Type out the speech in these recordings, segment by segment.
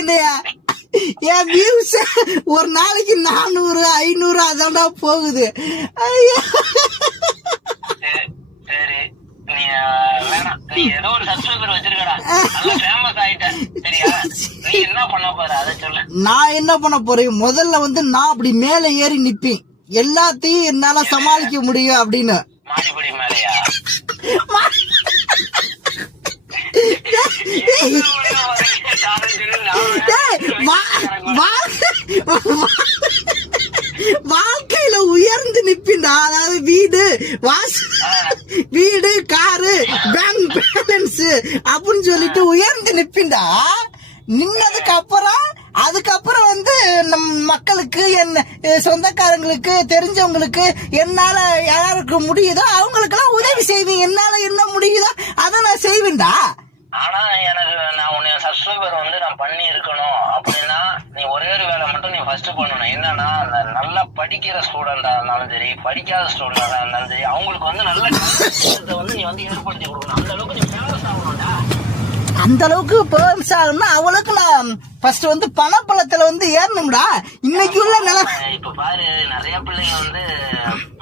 என்னையா என் வியூஸ் ஒரு நாளைக்கு 400 500 அதான்டா போகுது. ஐயா சரி நீ வேணாம், நீ ஏதோ ஒரு சப்ஸ்கிரைபர் வச்சிருக்கடா, நல்லா ஃபேமஸ் ஆயிட்ட சரியா? நீ என்ன பண்ண போற அதை சொல்லு. நான் என்ன பண்ண போறேன், முதல்ல வந்து நான் அப்படி மேல ஏறி நிப்பேன், எல்லாத்தையும் என்னால சமாளிக்க முடியும் அப்படின்னு. மாடிப்படி மேலையா? வாழ்க்கையில உயர்ந்து நிப்பிண்டா, அதாவது வீடு காரு பேங்க் பேலன்ஸ் அப்படின்னு சொல்லிட்டு உயர்ந்து நிப்பிண்டா. நின்னதுக்கு அதுக்கப்புறம் வந்து நம் மக்களுக்கு, என்ன சொந்தக்காரங்களுக்கு, தெரிஞ்சவங்களுக்கு என்னால யாருக்கு முடியுதோ அவங்களுக்கு எல்லாம் உதவி செய்வேன். என்னால என்ன முடியுதோ அதை நான் செய்வேன்டா. ஆனா எனக்கு நான் உன்னை சப்ஸ்கிரைபர் வந்து நான் பண்ணி இருக்கணும் அப்படின்னா நீ ஒரே ஒரு வேலை மட்டும் நீ ஃபர்ஸ்ட் பண்ணணும். என்னன்னா நல்லா படிக்கிற ஸ்டூடெண்டா இருந்தாலும் சரி, படிக்காத ஸ்டூடெண்டா இருந்தாலும் சரி, அவங்களுக்கு வந்து நல்ல வந்து நீ வந்து ஏற்படுத்தி கொடுக்கணும். அந்த அளவுக்கு நீ ஃபேமஸ் ஆகணும்டா. அந்த அளவுக்கு ஃபேமஸ் ஆகணும்னா அவளுக்கு நான் ஃபர்ஸ்ட் வந்து பணப்பழத்துல வந்து ஏறணும்டா. இன்னைக்கு உள்ள நிலம் இப்ப பாரு, நிறைய பிள்ளைங்க வந்து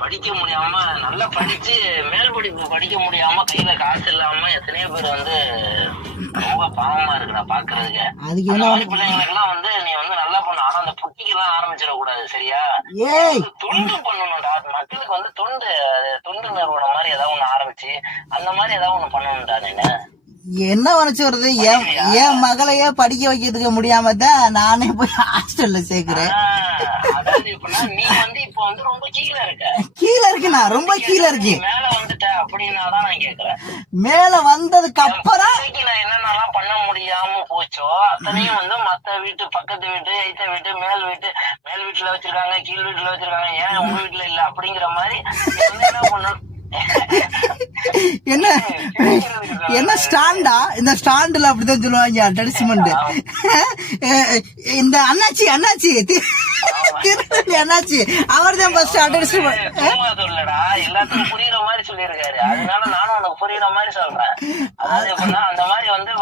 படிக்க முடியாம, நல்லா படிச்சு மேல் படிப்பு படிக்க முடியாம, கையில காசு இல்லாம எத்தனையோ பேர் வந்து ரொம்ப பாவமா இருக்குடா பாக்குறதுக்கு. அதுக்கு அந்த மாதிரி பிள்ளைங்களுக்கு எல்லாம் வந்து நீ வந்து நல்லா பண்ண. ஆனா அந்த புட்டிக்கு எல்லாம் ஆரம்பிச்சிடக்கூடாது சரியா? தொண்டு பண்ணணும்டா மக்களுக்கு வந்து தொண்டு நிறுவனம் மாதிரி ஏதாவது ஒண்ணு ஆரம்பிச்சு அந்த மாதிரி ஏதாவது ஒண்ணு பண்ணணும்டா. நீங்க என்ன நினைச்சு வருது, என் மகளையே படிக்க வைக்கிறதுக்கு முடியாம தான் நானே போய் ஹாஸ்டல்ல சேர்க்கிறேன். நீ வந்து இப்ப வந்து ரொம்ப கீழே இருக்குண்ணா, ரொம்ப கீழே இருக்கு. மேல வந்துட்ட அப்படின்னாதான் நான் கேக்குறேன். மேல வந்ததுக்கு அப்புறம் நான் என்னென்னலாம் பண்ண முடியாம போச்சோ அத்தனையும் வந்து மத்த வீட்டு, பக்கத்து வீட்டு, எய்த்த வீட்டு, மேல் வீட்டுல வச்சிருக்காங்க, கீழ் வீட்டுல வச்சிருக்காங்க, ஏன் உங்க வீட்டுல இல்ல அப்படிங்கிற மாதிரி என்ன பண்ணணும். என்ன ஸ்டாண்டா, இந்த ஸ்டாண்டுல அப்படிதான் சொல்லுவாங்க அட்வர்டைஸ்மெண்ட். இந்த அண்ணாச்சி அவர் தான் ஃபர்ஸ்ட் அட்வர்டைஸ்மெண்ட். எல்லாத்துக்கும் புரியுற மாதிரி சொல்லியிருக்காரு, அதனால நானும் உனக்கு புரியுற மாதிரி சொல்றேன். அதாவது எப்படின்னா அந்த மாதிரி வந்து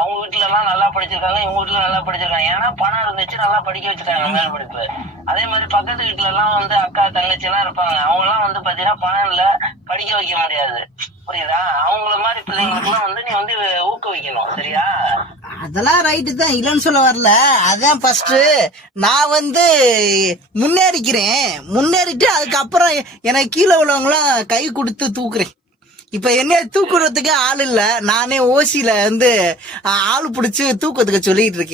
அவங்க வீட்டுல எல்லாம் நல்லா படிச்சிருக்காங்க, இவங்க வீட்டுல நல்லா படிச்சிருக்காங்க. ஏன்னா பணம் இருந்துச்சு, நல்லா படிக்க வச்சிருக்காங்க மேல் படிப்பு. அதே மாதிரி பக்கத்து வீட்டுல எல்லாம் வந்து அக்கா தங்கச்சி எல்லாம் இருப்பாங்க, அவங்க எல்லாம் வந்து பாத்தீங்கன்னா பணம் இல்ல, படிக்க வைக்க முடியாது புரியுதா? அவங்கள மாதிரி பிள்ளைங்களுக்கு எல்லாம் வந்து நீ வந்து ஊக்குவிக்கணும் சரியா? அதெல்லாம் ரைட்டு தான், இல்லன்னு சொல்ல வரல. அதான் ஃபர்ஸ்ட் நான் வந்து முன்னேறிட்டு அதுக்கப்புறம் எனக்கு கீழே உள்ளவங்களாம் கை கொடுத்து தூக்குறேன். இப்ப என்ன தூக்குறதுக்கு ஆள் இல்ல, நானே ஓசியில வந்து ஆள் பிடிச்சு தூக்கத்துக்கு சொல்லிட்டு இருக்கேன்.